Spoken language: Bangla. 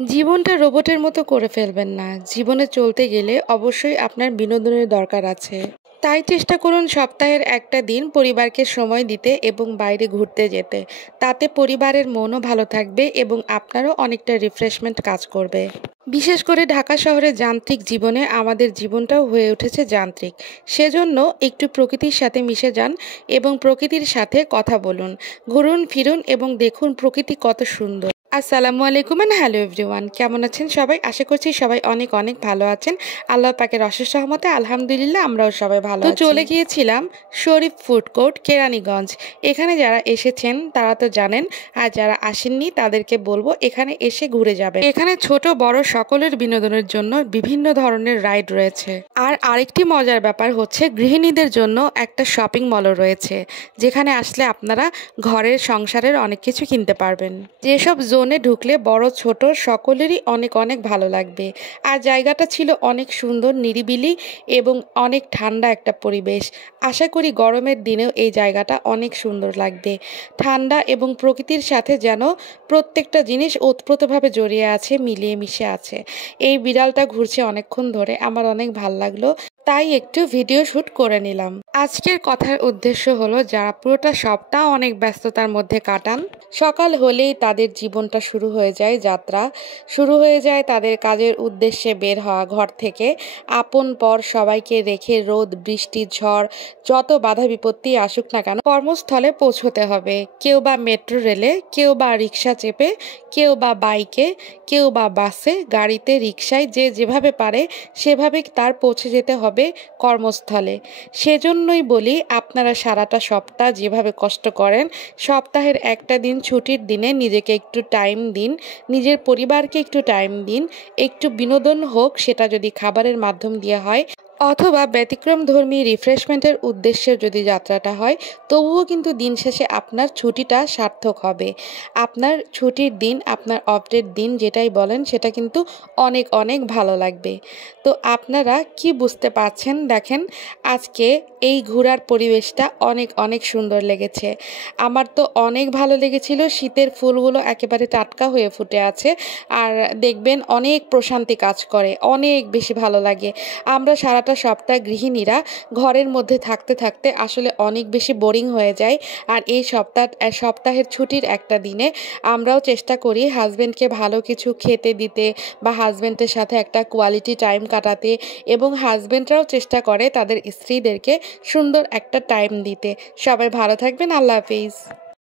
জীবনটা রোবটের মতো করে ফেলবেন না। জীবনে চলতে গেলে অবশ্যই আপনার বিনোদনের দরকার আছে। তাই চেষ্টা করুন সপ্তাহের একটা দিন পরিবারকে সময় দিতে এবং বাইরে ঘুরতে যেতে। তাতে পরিবারের মনও ভালো থাকবে এবং আপনারও অনেকটা রিফ্রেশমেন্ট কাজ করবে। বিশেষ করে ঢাকা শহরের যান্ত্রিক জীবনে আমাদের জীবনটাও হয়ে উঠেছে যান্ত্রিক। সেজন্য একটু প্রকৃতির সাথে মিশে যান এবং প্রকৃতির সাথে কথা বলুন। ঘুরুন ফিরুন এবং দেখুন প্রকৃতি কত সুন্দর। আসসালামু আলাইকুম এন্ড হ্যালো এভরিওয়ান, কেমন আছেন সবাই? আশা করছি সবাই অনেক অনেক ভালো আছেন। আল্লাহ পাকের অশেষ রহমতে আলহামদুলিল্লাহ আমরাও সবাই ভালো আছি। চলে গিয়েছিলাম শরীফ ফুড কোর্ট, কেরানীগঞ্জ। এখানে যারা এসেছেন তারা তো জানেন, আর যারা আসেননি তাদেরকে বলবো এখানে এসে ঘুরে যাবেন। এখানে ছোট বড় সকলের বিনোদনের জন্য বিভিন্ন ধরনের রাইড রয়েছে। আর আরেকটি মজার ব্যাপার হচ্ছে গৃহিণীদের জন্য একটা শপিং মলও রয়েছে, যেখানে আসলে আপনারা ঘরের সংসারের অনেক কিছু কিনতে পারবেন। যেসব জোনে ঢুকলে বড় ছোট সকলেরই অনেক অনেক ভালো লাগবে। আর জায়গাটা ছিল অনেক সুন্দর, নিরিবিলি এবং অনেক ঠান্ডা একটা পরিবেশ। আশা করি গরমের দিনেও এই জায়গাটা অনেক সুন্দর লাগবে। ঠান্ডা এবং প্রকৃতির সাথে যেন প্রত্যেকটা জিনিস ওতপ্রোতভাবে জড়িয়ে আছে, মিলিয়ে মিশে আছে। এই বিড়ালটা ঘুরছে অনেকক্ষণ ধরে, আমার অনেক ভাল লাগলো, তাই একটু ভিডিও শ্যুট করে নিলাম। আজকের কথার উদ্দেশ্য হলো, যারা পুরোটা সপ্তাহ অনেক ব্যস্ততার মধ্যে কাটান, সকাল হলেই তাদের জীবনটা শুরু হয়ে যায়, যাত্রা শুরু হয়ে যায় তাদের কাজের উদ্দেশ্যে বের হওয়া ঘর থেকে। আপন পর সবাইকে রেখে রোদ বৃষ্টি ঝড় যত বাধা বিপত্তি আসুক না কেন কর্মস্থলে পৌঁছতে হবে। কেউ বা মেট্রো রেলে, কেউ বা রিক্সা চেপে, কেউ বা বাইকে, কেউ বা বাসে, গাড়িতে, রিক্সায়, যে যেভাবে পারে সেভাবে তার পৌঁছে যেতে হবে কর্মস্থলে। সেজন্যই বলি, আপনারা সারাটা সপ্তাহ যেভাবে কষ্ট করেন, সপ্তাহের একটা দিন ছুটির দিনে নিজেকে একটু টাইম দিন, নিজের পরিবারকে একটু টাইম দিন। একটু বিনোদন হোক, সেটা যদি খাবারের মাধ্যম দিয়ে হয় অথবা ব্যতিক্রমধর্মী রিফ্রেশমেন্টের উদ্দেশ্যে যদি যাত্রাটা হয়, তবুও কিন্তু দিন শেষে আপনার ছুটিটা সার্থক হবে। আপনার ছুটির দিন, আপনার অফডের দিন যেটাই বলেন, সেটা কিন্তু অনেক অনেক ভালো লাগবে। তো আপনারা কি বুঝতে পারছেন দেখেন, আজকে এই ঘোরার পরিবেশটা অনেক অনেক সুন্দর লেগেছে। আমার তো অনেক ভালো লেগেছিল। শীতের ফুলগুলো একেবারে টাটকা হয়ে ফুটে আছে, আর দেখবেন অনেক প্রশান্তি কাজ করে, অনেক বেশি ভালো লাগে। আমরা সারাটা সপ্তাহ গৃহিণীরা ঘরের মধ্যে থাকতে থাকতে আসলে অনেক বেশি বোরিং হয়ে যায়। আর এই সপ্তাহের ছুটির একটা দিনে আমরাও চেষ্টা করি হাজব্যান্ডকে ভালো কিছু খেতে দিতে বা হাজব্যান্ডের সাথে একটা কোয়ালিটি টাইম কাটাতে, এবং হাজব্যান্ডরাও চেষ্টা করে তাদের স্ত্রীদেরকে সুন্দর একটা টাইম দিতে। সবাই ভালো থাকবেন, আল্লাহ হাফিজ।